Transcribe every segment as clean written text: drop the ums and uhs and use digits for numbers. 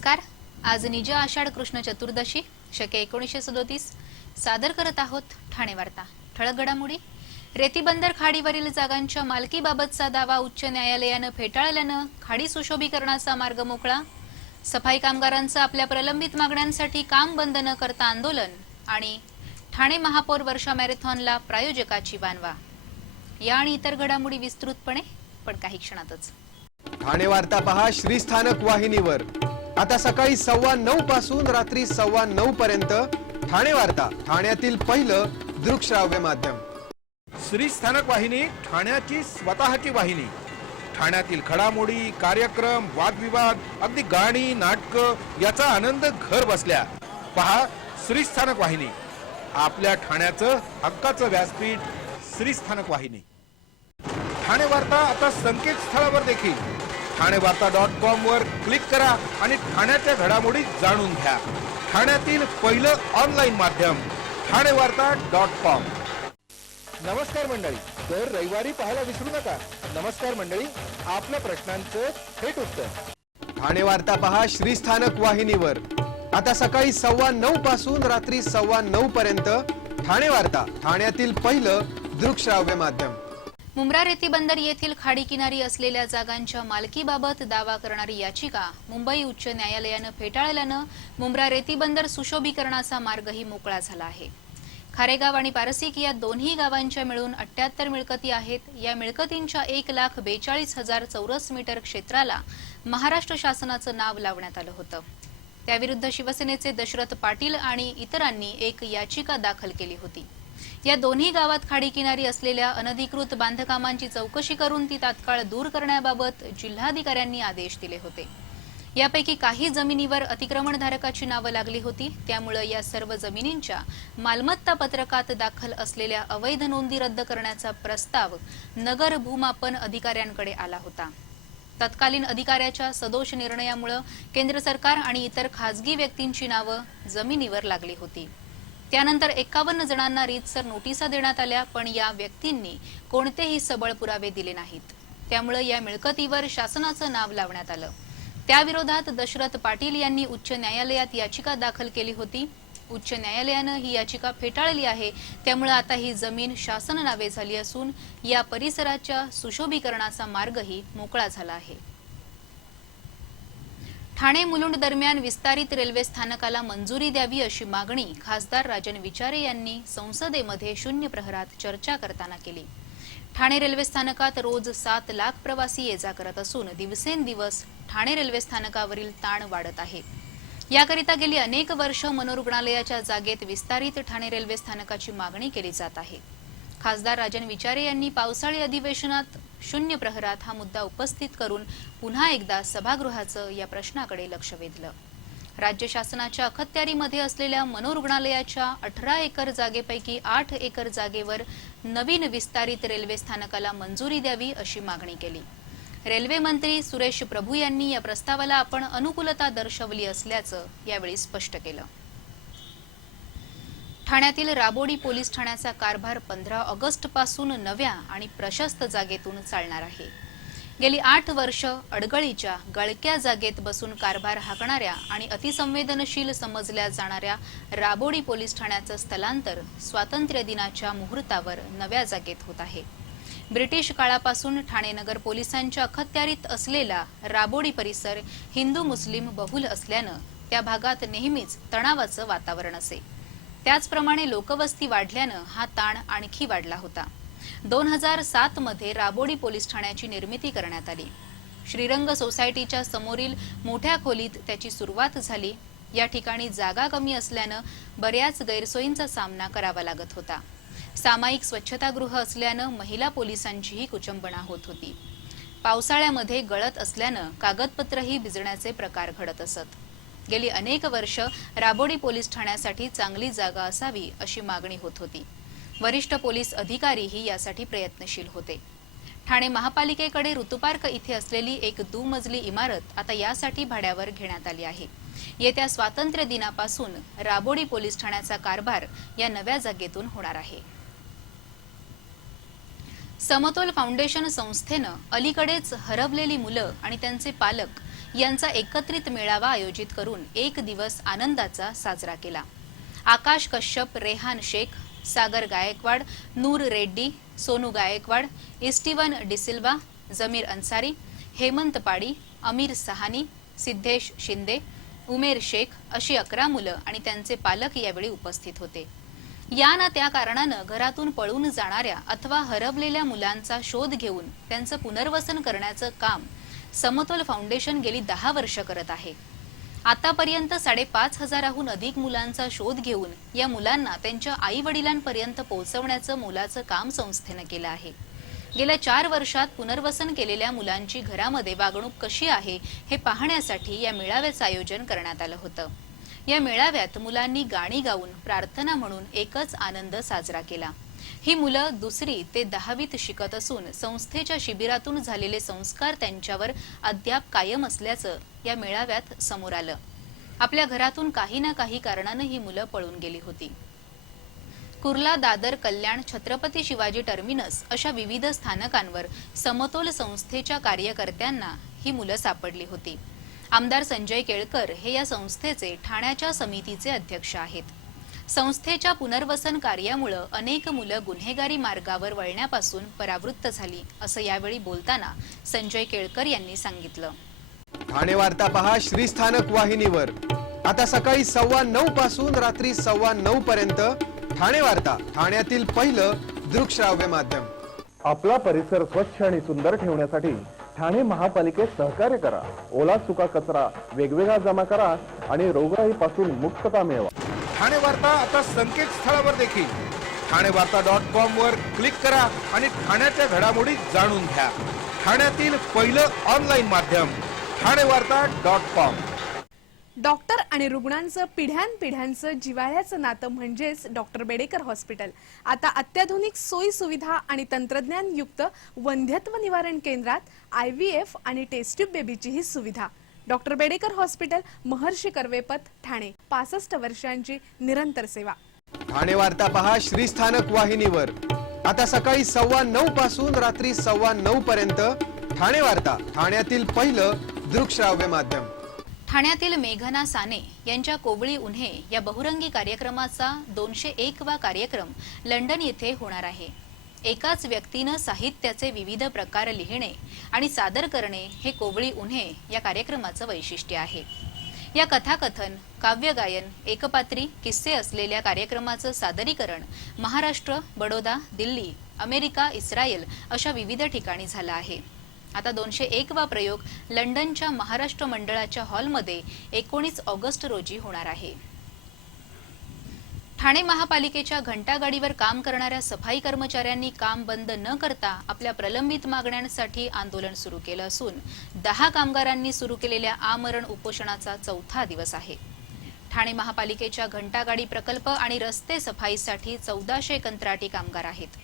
नमस्कार। आज निज आषाढ कृष्ण चतुर्दशी शके 1937 सादर करत आहोत ठाणे वार्ता। ठळक घडामोडी। रेतीबंदर खाडीवरील जागांच्या मालकीबाबतचा दावा उच्च न्यायालयाने फेटाळल्याने खाडी सुशोभीकरणाचा मार्ग मोकळा। सफाई कामगारांचं आपल्या प्रलंबित मागण्यांसाठी काम बंद न करता आंदोलन आणि ठाणे महापौर वर्षा मॅरेथॉनला प्रायोजकाची वानवा। या आणि इतर घडामोडी विस्तृतपणे पण काही क्षणातच। ठाणे वार्ता पहा श्रीस्थानक वाहिनीवर। आता सकाळी 9:15 पासून रात्री 9:15 पर्यंत ठाणे वार्ता, ठाण्यातील पहिलं दृकश्राव्य माध्यम। श्रीस्थानक वाहिनी ठाण्याची स्वतःची वाहिनी। ठाण्यातील घडामोडी, कार्यक्रम, वादविवाद, अगदी गाणी, नाटक याचा आनंद घर बसल्या पहा श्रीस्थानक वाहिनी। आपल्या ठाण्याचं हक्काचं व्यासपीठ श्रीस्थानक वाहिनी। ठाणे वार्ता आता संकेतस्थळावर देखील ठाणेवार्ता.com वर क्लिक करा आणि ठाण्याच्या घडामोडी जाणून घ्या। ठाण्यातील पहिलं ऑनलाईन माध्यम ठाणेवार्ता.com। नमस्कार मंडळी, दर रविवारी पाहायला विसरू नका। नमस्कार मंडळी, आपल्या प्रश्नांचं थेट उत्तर। ठाणे वार्ता पहा श्रीस्थानक वाहिनीवर। आता सकाळी 9:15 पासून रात्री 9:15 पर्यंत ठाणे वार्ता, ठाण्यातील पहिलं दृकश्राव्य माध्यम। मुंब्रा रेतीबंदर येथील खाडी किनारी असलेल्या जागांच्या मालकीबाबत दावा करणारी याचिका मुंबई उच्च न्यायालयाने फेटाळल्याने मुंब्रा रेतीबंदर सुशोभीकरणाचा मार्गही मोकळा झाला आहे। खारेगाव आणि पारसिक या दोन्ही गावांच्या मिळून 78 मिळकती आहेत। या मिळकतींच्या 1,42,000 चौरस मीटर क्षेत्राला महाराष्ट्र शासनाचं नाव लावण्यात आलं होतं। त्याविरुद्ध शिवसेनेचे दशरथ पाटील आणि इतरांनी एक याचिका दाखल केली होती। या दोन्ही गावात खाडी किनारी असलेल्या अनधिकृत बांधकामांची चौकशी करून ती तात्काळ दूर करण्याबाबत जिल्हाधिकाऱ्यांनी आदेश दिले होते। यापैकी काही जमिनीवर अतिक्रमणधारकाची नावे लागली होती, त्यामुळे या सर्व जमिनींच्या मालमत्ता पत्रकात दाखल असलेल्या अवैध नोंदी रद्द करण्याचा प्रस्ताव नगर भूमापन अधिकाऱ्यांकडे आला होता। तत्कालीन अधिकाऱ्याच्या सदोष निर्णयामुळे केंद्र सरकार आणि इतर खासगी व्यक्तींची नावे जमिनीवर लागली होती। त्यानंतर 51 जणांना रीतसर नोटिसा देण्यात आल्या, पण या व्यक्तींनी कोणतेही सबळ पुरावे दिले नाहीत। त्यामुळे या मिळकतीवर शासनाचं नाव लावण्यात आलं। त्याविरोधात दशरथ पाटील यांनी उच्च न्यायालयात याचिका दाखल केली होती। उच्च न्यायालयाने ही याचिका फेटाळली आहे। त्यामुळे आता ही जमीन शासन नावे झाली असून या परिसराच्या सुशोभीकरणाचा मार्गही मोकळा झाला आहे। ठाणे मुलुंड दरम्यान विस्तारित रेल्वे स्थानकाला मंजुरी द्यावी अशी मागणी खासदार राजन विचारे यांनी संसदेमध्ये शून्य प्रहरात चर्चा करताना केली। ठाणे रेल्वे स्थानकात रोज 7 लाख प्रवासी ये-जा करत असून दिवसेंदिवस ठाणे रेल्वे स्थानकावरील ताण वाढत आहे। याकरिता गेली अनेक वर्ष मनोरुग्णालयाच्या जागेत विस्तारित ठाणे रेल्वे स्थानकाची मागणी केली जात आहे। खासदार राजन विचारे यांनी पावसाळी अधिवेशनात शून्य प्रहरात हा मुद्दा उपस्थित करून पुन्हा एकदा सभागृहाचं या प्रश्नाकडे लक्ष वेधलं। राज्य शासनाच्या अखत्यारीमध्ये असलेल्या मनोरुग्णालयाच्या 18 एकर जागेपैकी 8 एकर जागेवर नवीन विस्तारित रेल्वे स्थानकाला मंजुरी द्यावी अशी मागणी केली। रेल्वे मंत्री सुरेश प्रभू यांनी या प्रस्तावाला आपण अनुकूलता दर्शवली असल्याचं यावेळी स्पष्ट केलं। ठाण्यातील राबोडी पोलीस ठाण्याचा कारभार 15 ऑगस्ट पासून नव्या आणि प्रशस्त जागेतून चालणार आहे। गेली 8 वर्ष अडगळीच्या गळक्या जागेत बसून कारभार हाकणाऱ्या आणि अतिसंवेदनशील समजल्या जाणाऱ्या राबोडी पोलीस ठाण्याचं स्थलांतर स्वातंत्र्य दिनाच्या मुहूर्तावर नव्या जागेत होत आहे। ब्रिटिश काळापासून ठाणे नगर पोलिसांच्या अखत्यारीत असलेला राबोडी परिसर हिंदू मुस्लिम बहुल असल्यानं त्या भागात नेहमीच तणावाचं वातावरण असे। त्याचप्रमाणे लोकवस्ती वाढल्यानं हा ताण आणखी वाढला होता। 2007 मध्ये राबोडी पोलीस ठाण्याची निर्मिती करण्यात आली। श्रीरंग सोसायटीच्या समोरील मोठ्या खोलीत त्याची सुरुवात झाली। या ठिकाणी जागा कमी असल्यानं बऱ्याच गैरसोयींचा सामना करावा लागत होता। सामायिक स्वच्छतागृह असल्यानं महिला पोलिसांचीही कुचंबणा होत होती। पावसाळ्यामध्ये गळत असल्यानं कागदपत्रही भिजण्याचे प्रकार घडत असत। गेली अनेक वर्ष राबोडी पोलीस ठाण्यासाठी चांगली जागा असावी अशी मागणी होत होती। वरिष्ठ पोलीस अधिकारीही यासाठी प्रयत्नशील होते। ठाणे महापालिकेकडे ऋतुपार्क इथे असलेली एक दुमजली इमारत आता यासाठी भाड्यावर घेण्यात आली आहे। येत्या स्वातंत्र्य दिनापासून राबोडी पोलीस ठाण्याचा कारभार या नव्या जागेतून होणार आहे। समतोल फाउंडेशन संस्थेनं अलीकडेच हरवलेली मुलं आणि त्यांचे पालक यांचा एकत्रित मेळावा आयोजित करून एक दिवस आनंदाचा साजरा केला। आकाश कश्यप, रेहान शेख, सागर गायकवाड, नूर रेड्डी, सोनू गायकवाड, इस्टीवन डिसिल्वा, जमीर अन्सारी, हेमंत पाडी, अमीर सहानी, सिद्धेश शिंदे, उमेर शेख अशी 11 मुलं आणि त्यांचे पालक यावेळी उपस्थित होते। या ना त्या कारणानं घरातून पळून जाणाऱ्या अथवा हरवलेल्या मुलांचा शोध घेऊन त्यांचं पुनर्वसन करण्याचं काम समतोल फाउंडेशन गेली 10 वर्ष करत आहे। आतापर्यंत 5,500हून अधिक मुलांचा शोध घेऊन या मुलांना त्यांच्या आई वडिलांपर्यंत पोहोचवण्याचं मोलाचं काम संस्थेनं केलं आहे। गेल्या 4 वर्षात पुनर्वसन केलेल्या मुलांची घरामध्ये वागणूक कशी आहे हे पाहण्यासाठी या मेळाव्याचं आयोजन करण्यात आलं होतं। या मेळाव्यात मुलांनी गाणी गाऊन प्रार्थना म्हणून एकच आनंद साजरा केला। ही मुलं 2री ते 10वीत शिकत असून संस्थेच्या शिबिरातून झालेले संस्कार त्यांच्यावर अद्याप कायम असल्याचं या मेळाव्यात समोर आलं। आपल्या घरातून काही ना काही कारणानं ही मुलं पळून गेली होती। कुर्ला, दादर, कल्याण, छत्रपती शिवाजी टर्मिनस अशा विविध स्थानकांवर समतोल संस्थेच्या कार्यकर्त्यांना ही मुलं सापडली होती। आमदार संजय केळकर हे या संस्थेचे ठाण्याच्या समितीचे अध्यक्ष आहेत। संस्थेच्या पुनर्वसन कार्यामुळे अनेक मुलं गुन्हेगारी मार्गावर वळण्यापासून परावृत्त झाली असं यावेळी बोलताना संजय केळकर यांनी सांगितलं। ठाणे वार्ता पहा श्रीस्थानक वाहिनीवर। आता सकाळी 9:15 पासून रात्री 9:15 पर्यंत ठाणे वार्ता, ठाण्यातील पहिलं दृकश्राव्य माध्यम। आपला परिसर स्वच्छ आणि सुंदर ठेवण्यासाठी ठाणे महापालिकेत सहकार्य करा। ओला सुका कचरा वेगवेगळा जमा करा आणि रोगराईपासून मुक्तता मिळवा। ठाणे वार्ता आता संकेतस्थळावर देखील ठाणेवार्ता.com वर क्लिक करा आणि ठाण्याच्या घडामोडी जाणून घ्या। ठाण्यातील पहिलं ऑनलाईन माध्यम ठाणेवार्ता.com। डॉक्टर आणि रुग्णांचं पिढ्यानपिढ्यांचं जिव्हाळ्याचं नातं म्हणजेच डॉक्टर बेडेकर हॉस्पिटल आता अत्याधुनिक सोयी सुविधा आणि तंत्रज्ञान युक्त वंध्यत्व निवारण केंद्रात IVF आणि टेस्ट ट्यूब बेबीची ही सुविधा। डॉक्टर बेडेकर हॉस्पिटल, महर्षी कर्वेपथ, ठाणे। 65 वर्षांची निरंतर सेवा। ठाणे वार्ता पहा श्रीस्थानक वाहिनीवर। आता सकाळी 9:15 पासून रात्री 9:15 पर्यंत ठाणे वार्ता, ठाण्यातील पहिलं दृकश्राव्य माध्यम। ठाण्यातील मेघना साने यांच्या कोवळी उन्हे या बहुरंगी कार्यक्रमाचा 201वा कार्यक्रम लंडन येथे होणार आहे। एकाच व्यक्तीनं साहित्याचे विविध प्रकार लिहिणे आणि सादर करणे हे कोवळी उन्हे या कार्यक्रमाचं वैशिष्ट्य आहे। या कथाकथन, काव्यगायन, एकपात्री किस्से असलेल्या कार्यक्रमाचं सादरीकरण महाराष्ट्र, बडोदा, दिल्ली, अमेरिका, इस्रायल अशा विविध ठिकाणी झालं आहे। आता 201वा प्रयोग लंडनच्या महाराष्ट्र मंडळाच्या हॉलमध्ये 19 ऑगस्ट रोजी होणार आहे। ठाणे महापालिकेच्या घंटागाडीवर काम करणाऱ्या सफाई कर्मचाऱ्यांनी काम बंद न करता आपल्या प्रलंबित मागण्यांसाठी आंदोलन सुरू केलं असून 10 कामगारांनी सुरू केलेल्या आमरण उपोषणाचा 4था दिवस आहे। ठाणे महापालिकेच्या घंटागाडी प्रकल्प आणि रस्ते सफाईसाठी 1400 कंत्राटी कामगार आहेत।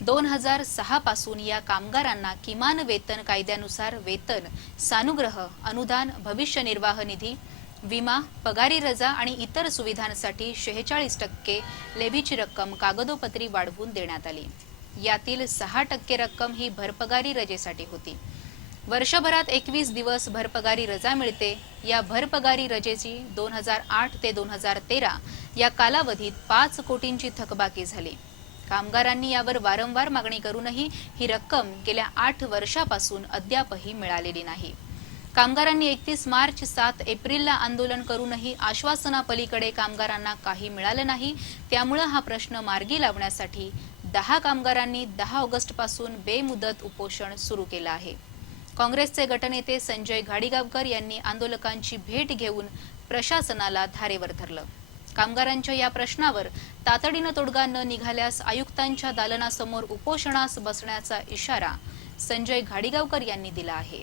2006 पासून या कामगारांना किमान वेतन कायद्यानुसार वेतन, सानुग्रह, अनुदान, भविष्य निर्वाह निधी, विमा, पगारी रजा आणि इतर सुविधांसाठी 46% लेव्हीची रक्कम कागदोपत्री वाढवून देण्यात आली। यातील 6% रक्कम ही भरपगारी रजेसाठी होती। वर्षभरात 21 दिवस भरपगारी रजा मिळते। या भरपगारी रजेची 2008 ते 2013 या कालावधीत 5 कोटींची थकबाकी झाली। कामगारांनी यावर वारंवार मागणी करूनही ही रक्कम गेल्या 8 वर्षापासून अद्यापही मिळालेली नाही। कामगारांनी 31 मार्च 7 एप्रिलला आंदोलन करूनही आश्वासनापलीकडे कामगारांना काही मिळालं नाही। त्यामुळे हा प्रश्न मार्गी लावण्यासाठी 10 कामगारांनी 10 ऑगस्ट पासून बेमुदत उपोषण सुरू केलं आहे। काँग्रेसचे गटनेते संजय घाडीगावकर यांनी आंदोलकांची भेट घेऊन प्रशासनाला धारेवर धरलं। कामगारांच्या या प्रश्नावर तातडीनं तोडगा न निघाल्यास आयुक्तांच्या दालनासमोर उपोषणास बसण्याचा इशारा संजय घाडीगावकर यांनी दिला आहे।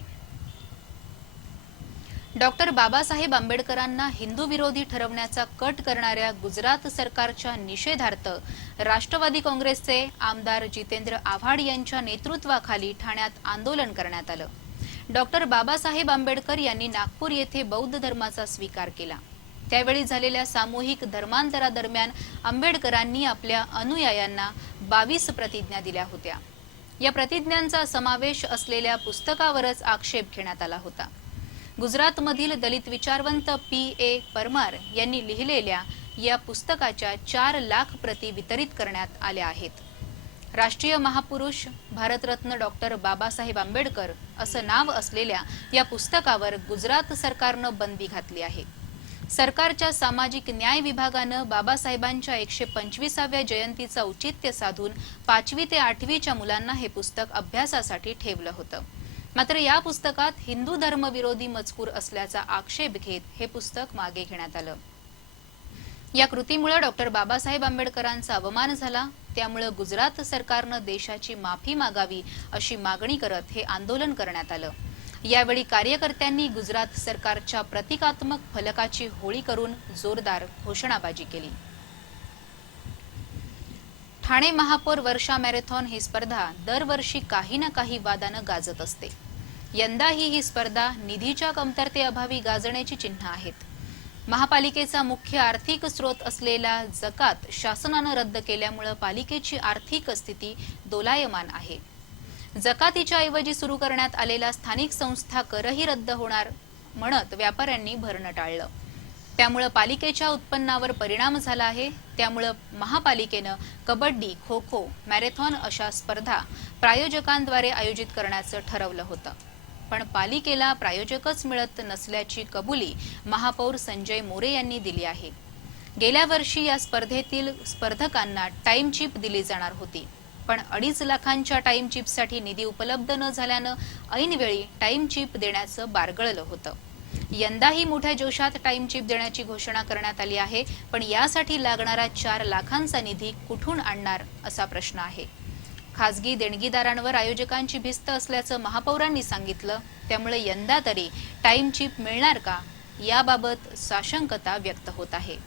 डॉक्टर बाबासाहेब आंबेडकरांना हिंदू विरोधी ठरवण्याचा कट करणाऱ्या गुजरात सरकारच्या निषेधार्थ राष्ट्रवादी काँग्रेसचे आमदार जितेंद्र आव्हाड यांच्या नेतृत्वाखाली ठाण्यात आंदोलन करण्यात आलं। डॉक्टर बाबासाहेब आंबेडकर यांनी नागपूर येथे बौद्ध धर्माचा स्वीकार केला। त्यावेळी झालेल्या सामूहिक धर्मांतरादरम्यान आंबेडकरांनी आपल्या अनुयायांना 22 प्रतिज्ञा दिल्या होत्या। या प्रतिज्ञांचा समावेश असलेल्या पुस्तकावरच आक्षेप घेण्यात आला होता। गुजरातमधील दलित विचारवंत P.A. परमार यांनी लिहिलेल्या या पुस्तकाच्या 4 लाख प्रती वितरित करण्यात आल्या आहेत. राष्ट्रीय महापुरुष भारतरत्न डॉक्टर बाबासाहेब आंबेडकर असं नाव असलेल्या या पुस्तकावर गुजरात सरकारनं बंदी घातली आहे. सरकारच्या सामाजिक न्याय विभागानं बाबासाहेबांच्या 125व्या जयंतीचं औचित्य साधून 5वी ते 8वीच्या मुलांना हे पुस्तक अभ्यासासाठी ठेवलं होतं. मात्र या पुस्तकात हिंदू धर्मविरोधी मजकूर असल्याचा आक्षेप घेत हे पुस्तक मागे घेण्यात आलं. या कृतीमुळे डॉक्टर बाबासाहेब आंबेडकरांचा अवमान झाला. त्यामुळे गुजरात सरकारनं देशाची माफी मागावी अशी मागणी करत हे आंदोलन करण्यात आलं. यावेळी कार्यकर्त्यांनी गुजरात सरकारच्या प्रतिकात्मक फलकाची होळी करून जोरदार घोषणाबाजी केली. ठाणे महापौर वर्षा मॅरेथॉन ही स्पर्धा दरवर्षी काही ना काही वादानं गाजत असते. यंदाही ही स्पर्धा निधीच्या कमतरतेअभावी गाजण्याची चिन्ह आहेत. महापालिकेचा मुख्य आर्थिक स्रोत असलेला जकात शासनानं रद्द केल्यामुळे पालिकेची आर्थिक स्थिती दोलायमान आहे. जकातीच्या ऐवजी सुरू करण्यात आलेला स्थानिक संस्था करही रद्द होणार म्हणत व्यापाऱ्यांनी भरणं टाळलं. त्यामुळे पालिकेच्या उत्पन्नावर परिणाम झाला आहे. त्यामुळे महापालिकेनं कबड्डी, खो खो, मॅरेथॉन अशा स्पर्धा प्रायोजकांद्वारे आयोजित करण्याचं ठरवलं होतं. पण पालिकेला प्रायोजकच मिळत नसल्याची कबुली महापौर संजय मोरे यांनी दिली आहे. गेल्या वर्षी या स्पर्धेतील स्पर्धकांना टाइम चिप दिली जाणार होती. पण 2.5 लाखांच्या टाइम चिपसाठी निधी उपलब्ध न झाल्यानं ऐनवेळी टाइम चिप देण्याचं बारगळलं होतं. यंदाही मोठ्या जोशात टाइम चिप देण्याची घोषणा करण्यात आली आहे. पण यासाठी लागणारा 4 लाखांचा निधी कुठून आणणार असा प्रश्न आहे. खासगी देणगीदारांवर आयोजकांची भिस्त असल्याचं महापौरांनी सांगितलं. त्यामुळे यंदा तरी टाइम चिप मिळणार का याबाबत साशंकता व्यक्त होत आहे.